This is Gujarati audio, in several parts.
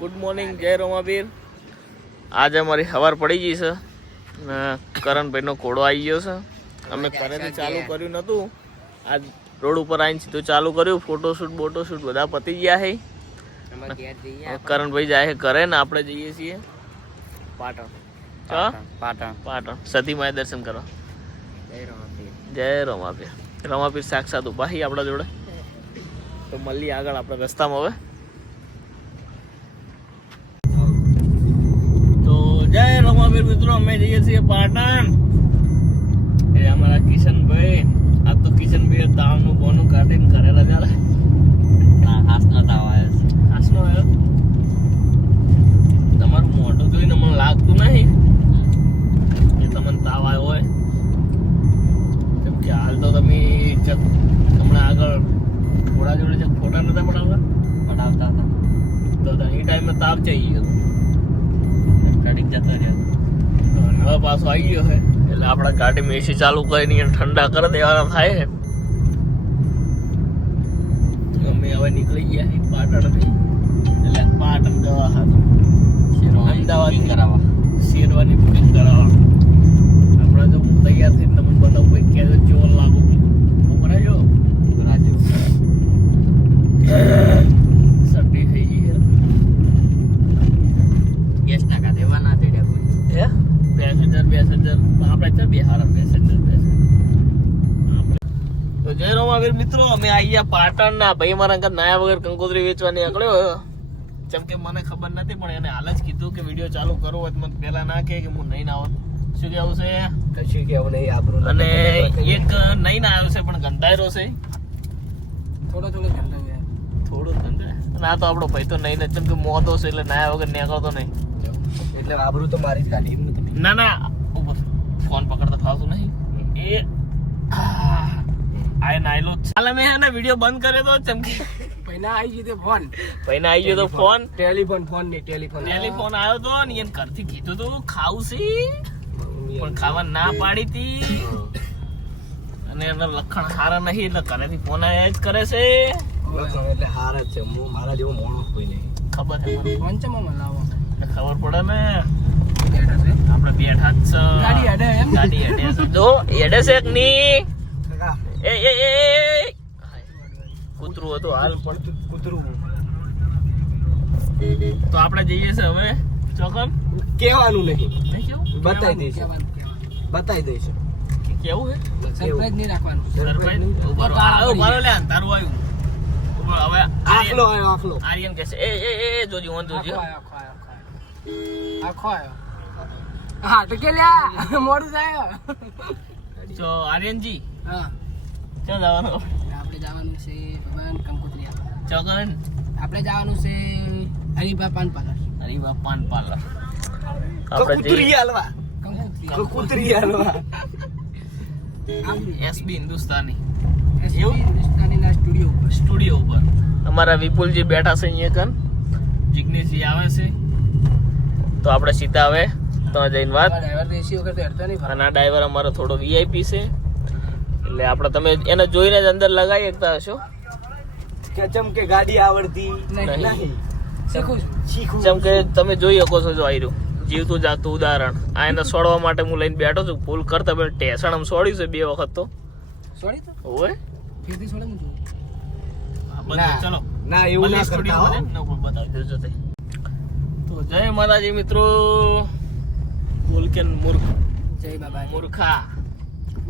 ગુડ મોર્નિંગ જય રોમાબીર આજે અમારી સવાર પડી ગઈ છે ને કરણભાઈનો ઘોડો આવી ગયો છે. અમે ઘરેથી ચાલુ કર્યું નહોતું. આજ રોડ ઉપર આવીને સીધું ચાલુ કર્યું. ફોટોશૂટ બોટોશૂટ બધા પતી ગયા છે. કરણભાઈ જાય કરે ને આપણે જઈએ છીએ. પાટણ. પાટણ પાટણ. સતીમાએ દર્શન કરવા. જય રોમાપીર રમાપીર સાક્ષાત ઊભા આપણા જોડે. તો મળીએ આગળ આપણે રસ્તામાં હવે તો જય રમાપીર મિત્રો અમે જઈએ છીએ પાટણ. એ અમારા કિશનભાઈ આ તો કિશનભાઈ તાવનું બોનું કાઢીને ઘરે રજા હાસનો તાવ આવે છે. હાસનો આવ્યો તમારું મોઢું જોઈને મને લાગતું નહીં કે તમને તાવ આવ્યો હોય. કેમ કે હાલ તો તમે હમણાં આગળ થોડા જોડે ફોટા નતા પડાવતા? પડાવતા હતા. તો તો એ ટાઈમે તાવ જઈ ગયો. કડીક જતો રહ્યો. હવે પાછો આવી ગયો છે. એટલે આપણે ગાડીમાં એસી ચાલુ કરીને એને ઠંડા કરી દેવાના થાય છે. અમે હવે નીકળી ગયા છીએ પાટણથી. એટલે પાટણ જવા હતું. અમદાવાદ કરાવવા. શેરવાની બુકિંગ કરાવવા. આપણે જો તૈયાર થઈને તમને બતાવું કોઈ કહેજો કેવો લાગુ હું બનાવજો રાજુ શરદી થઈ ગઈ છે ગેસ ના કા દેવાના તેડ્યા કોઈ હે પેસેન્જર આપણે છે બિહાર બેસે પેસેન્જર તો જય રોમાવીર મિત્રો અમે આવી ગયા પાટણના. ભાઈ મારા અંકલ નાયા વગર કંકોત્રી વેચવાની આકળ્યો જેમ કે મને ખબર નથી પણ એને હાલ જ કીધું કે વીડિયો ચાલુ કરો હોય મને પહેલા ના કે હું નહીં ના આવું શું કેવું છે? કશું કેવું નહીં આપણું અને એક નહીં ના આવ્યો છે પણ ગંધાયરો છે. થોડો થોડો ગંધાય થોડું ગંધાય ના તો આપણો ભાઈ તો નહીં ને જેમ કે મોતો છે એટલે નાયા વગર નીકળતો નહીં. એટલે આબરૂ તો મારી જ કાઢી ના ના ઊભો ફોન પકડતા ફાવતું નહીં. એ આ નાયલો ચાલે અમે એને વીડિયો બંધ કર્યો તો ચમકી કે પહેલા આવી ગયો ફોન. પૈના આવી ગયો તો ફોન. ટેલિફોન ફોન નહીં ટેલિફોન. ટેલિફોન આવ્યો તો ને એને ઘરથી કીધું તો ખાવું છે. પણ ખાવા ના પાડી હતી અને એના લખણ સારા નહીં એટલે ઘરેથી ફોન આવ્યા જ કરે છે. એટલે હારા જ છે. હું મારા જેવો મોણો કોઈ નહીં. ખબર છે મને. ફોન છે મને લાવો. ખબર પડે ને. આપણે બેઠા જ છે ગાડી હેડે એમ? ગાડી હેડે જો હેડે છે કે નહીં એ એ એ. કૂતરું હતું હાલ પણ. કૂતરું. તો આપણે જઈએ છે હવે ચોકમ. કેવાનું નહીં. બતાવી દઈશ. બતાવી દઈશ. કેવું હે સરપ્રાઈઝ નહીં રાખવાનું. સરપ્રાઈઝ? ઊભો લે તારું આવ્યું. હવે આખલો આખલો. આર્યન કહે છે એ એ એ જોજી ઓન જોજી. આખો આવ્યો આખો તો કે લ્યા મોડું થાય. તો આર્યનજી હા. ક્યાં જવાનું? આપણે જવાનું છે ભગવાન કંકોત્રિયા ચોકન આપણે જવાનું છે હરિભા પાન પાર્લર. હરિભા પાન પાર્લર જઈએ. હલવા. કુતરી એસબી હિન્દુસ્તાની. એવું? હિન્દુસ્તાનીના સ્ટુડિયો ઉપર. સ્ટુડિયો ઉપર. અમારા વિપુલજી બેઠા છે અહીંયા કન જિગ્નેશજી આવે છે. તો આપણે સીધા હવે ત્યાં જઈને વાત. અને આ ડ્રાઈવર અમારો થોડો વીઆઈપી છે. એટલે આપણે તમે એને જોઈને જ અંદર લગાવી શકતા હશો. કેચમ કે ગાડી આવડતી નહીં. કે તમે જોઈ શકો છો જો આયરું. જીવતું જાતું ઉદાહરણ. આ એને સોડવા માટે હું લઈને બેઠો છું. ભૂલ કરતા પેલા ટેસણ આમ સોડ્યું છે બે વખત તો. સોરી તો. ઓય. ફેરથી છોડે હું જોઉં. બધું ચલો. ના એવું ના કરતા. તો જય માતાજી મિત્રો. બોલ કે મૂર્ખ. જય બાબા મૂર્ખા.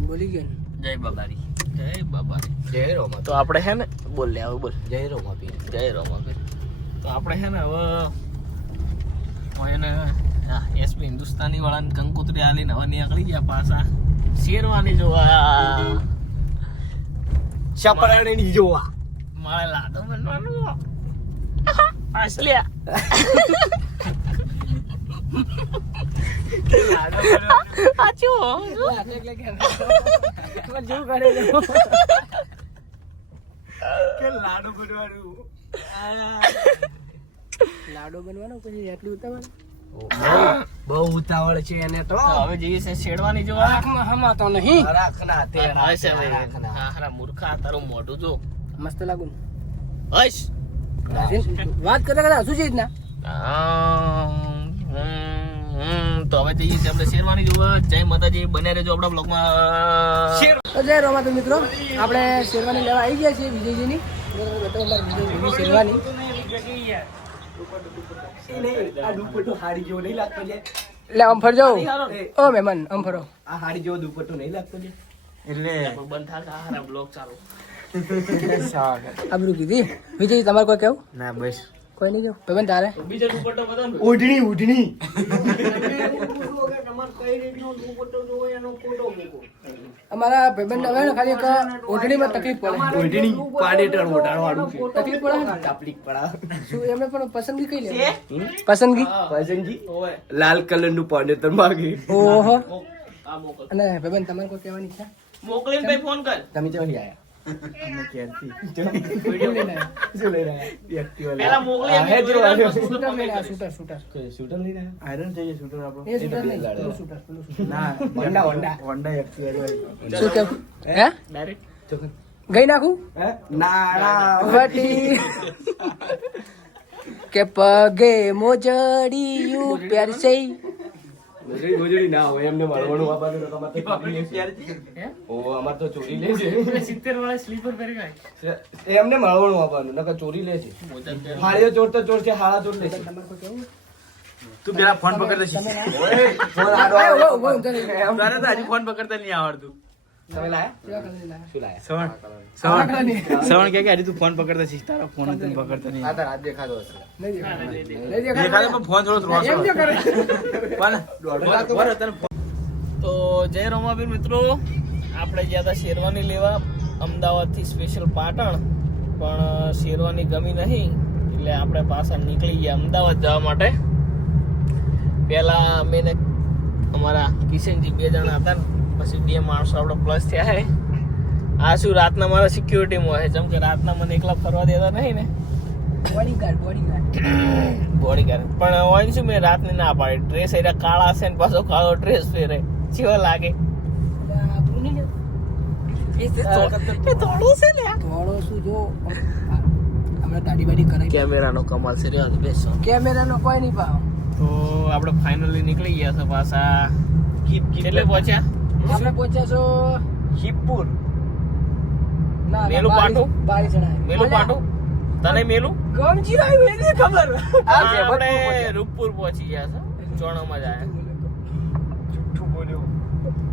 બોલી ગયો જય બાબારી. જય બાબારી. જય રોમા. તો આપણે હે ને બોલ લે હવે બોલ. જય રોમા પીર જય રોમાપીર તો આપણે છે ને હવે એને એસપી હિન્દુસ્તાની વાળાને કંકુતરી આલીને હવે નીકળી ગયા પાછા. શેરવાની જોવા. સપરાણીની જોવા. મારે લાદો બનવાનું. કે લાડુ બનવાનું. લાડુ બનવાનો પછી એટલું ઉતાવળ? બહુ ઉતાવળ છે એને તો. હવે જઈએ છે શેડવાની જોવા હમા તો નહીં. રાખના તે હશે હવે હારા મૂર્ખા તારું મોઢું જો. મસ્ત લાગુ. હશ. વાત કરતા કરતા હસું છે જ ના આમ, હમ, હમ. તો હવે જઈએ છીએ આપણે શેરવાની જોવા. જય માતાજી બને રહેજો આપણા બ્લોગમાં તો જય રોમાપીર મિત્રો. આપણે શેરવાની લેવા આવી ગયા છીએ વિજયજીની. શેરવાની. એટલે આમ ફરજો. ઓ મહેમાન આમ ફરો. બંધ થા બ્લોગ ચાલુ. આબરૂ કીધી. વિજય તમારે કોઈ કેવું? ના બસ. કોઈ નહીં કેવું ભાઈ તારે? ઉઢણી ઓઢણી અમારા ભાઈબંધ હવે ને ખાલી એક ઓઢણીમાં તકલીફ પડે. ઓઢણી પાડેટર ઓઢાણ વાળું તકલીફ પડે ને? તકલીફ પડે. શું એમને પણ પસંદગી કઈ લે પસંદગી? પસંદગી? લાલ કલરનું પાડેટર માગે. ઓહો. અને ભાઈબંધ તમારે કોઈ કહેવાની ઈચ્છા મોકલીને ભાઈ ફોન કર. તમે જવાની આયા. ગઈ નાખું? કે પગે મોજડિયું પહેરશે ગોજડી ગોજડી ના હોય એમને મળવાનું તો ચોરી લેશે. ઓ અમાર તો ચોરી લે છે સિત્તેર વાળા સ્લીપર પહેરી ગઈ એમને મળવાનું આપવાનું નકર ચોરી લે છે હાળીઓ ચોર તો ચોર છે હાળા ચોર લે છે તું પેલા ફોન પકડતા શીખ. ફોન આડો આયો, આવ્યો. ઊભો, ઊભો, ઊભો, ઊભો. તારે તો હજી ફોન પકડતા નહીં આવડતું. તમે લાયા? શું લાયા? કે કે તું ફોન પકડતા શીખ તારા ફોન તને પકડતા નહીં. આ તો રાત દેખાતો હશે. નહીં દેખાય. નહીં દેખાય. દેખાડે પણ ફોન થોડો થોડો એમ જો કરે. પણ બરાબર તને તો જય રોમાબીર મિત્રો. આપણે ગયા હતા શેરવાની લેવા અમદાવાદથી સ્પેશિયલ પાટણ. પણ શેરવાની ગમી નહીં એટલે આપણે પાછા નીકળી ગયા અમદાવાદ જવા માટે. પહેલા અમે અમારા કિશનજી બે જણા હતા પછી બે માણસો આપણે પ્લસ થયા છે આ શું રાતના મારા સિક્યુરિટીમાં છે જેમ કે રાતના મને એકલા ફરવા દેતા નહીં ને. Bodyguard, bodyguard. બોડીગાર્ડ પણ હોય શું મેં રાતની ના પાડી. ડ્રેસ એટલે કાળા છે ને પાછો કાળો ડ્રેસ પહેરે. કેવો લાગે. એટલે કેમેરાનો કમાલ છે રહ્યો બેસો. કેમેરાનો કોઈ નહીં ભાવ. તો આપણે ફાઇનલી નીકળી ગયા છે પાછા. કેટલે પહોંચ્યા? આપણે પહોંચ્યા છો હિપુર. ના મેલું પાટું? બારી ચડાય. મેલું પાટું? તને મેલું? ગમજી રહ્યું એની ખબર. આપણે રૂપપુર પહોંચી ગયા છે. ચોણામાં જાય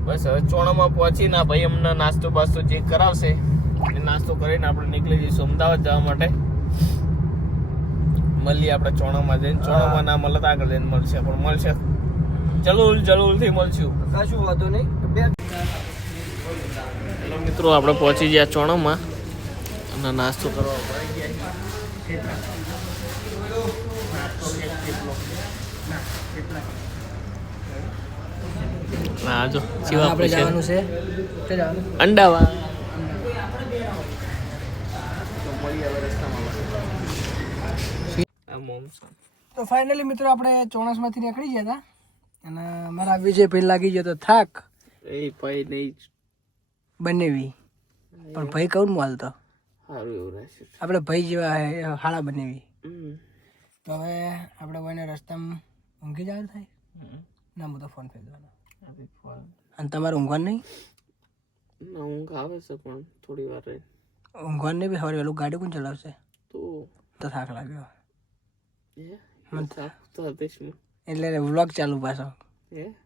બસ હવે ચોણામાં પહોંચી ના ભાઈ અમને નાસ્તો બાસ્તો જે કરાવશે એ નાસ્તો કરીને આપણે નીકળી જઈશું અમદાવાદ જવા માટે. મળીએ આપણે ચોણામાં જઈને. ચોણામાં ના મળે તો આગળ જઈને મળશે પણ મળશે. જલુલ જલુલથી મળશું. કશું વાંધો નહીં. મિત્રો આપણે પહોંચી ગયા ચોણામાં અને નાસ્તો કરવા ગયા જો આપણે જવાનું છે. અંડાવા. તો ફાઇનલી મિત્રો આપણે ચોણસમાંથી નીકળી ગયા હતા. અને મારા વિજય ભાઈ લાગી ગયો તો થાક. એ ભાઈ નહીં. બનેવી. પણ ભાઈ કહું માલ તો. સારું એવું રહેશે. આપણે ભાઈ જેવા હાળા બનેવી. તો હવે આપણે કોઈને રસ્તામાં ઊંઘી જવાનું થાય? ના હું તો ફોન કરી દેવાનો. ફોન. અને તમારે ઊંઘવાનું નહીં? ના ઊંઘ આવે છે પણ થોડી વાર રહી. ઊંઘવાનું નહીં બી સવારે વહેલું ગાડી કોણ ચલાવશે? તો. તો થાક લાગ્યો. એટલે વ્લોગ ચાલુ પાછો.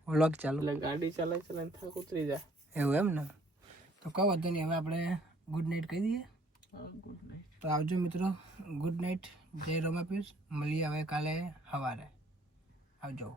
વ્લોગ ચાલુ. એટલે ગાડી ચલાઈ ચલાઈને થાક ઉતરી જાય. એવું એમ ને? તો કહો વાંધો નહીં હવે આપણે ગુડ નાઇટ કહી દઈએ. તો આવજો મિત્રો ગુડ નાઇટ જય રોમાપીર. મળીએ હવે કાલે સવારે. આવજો.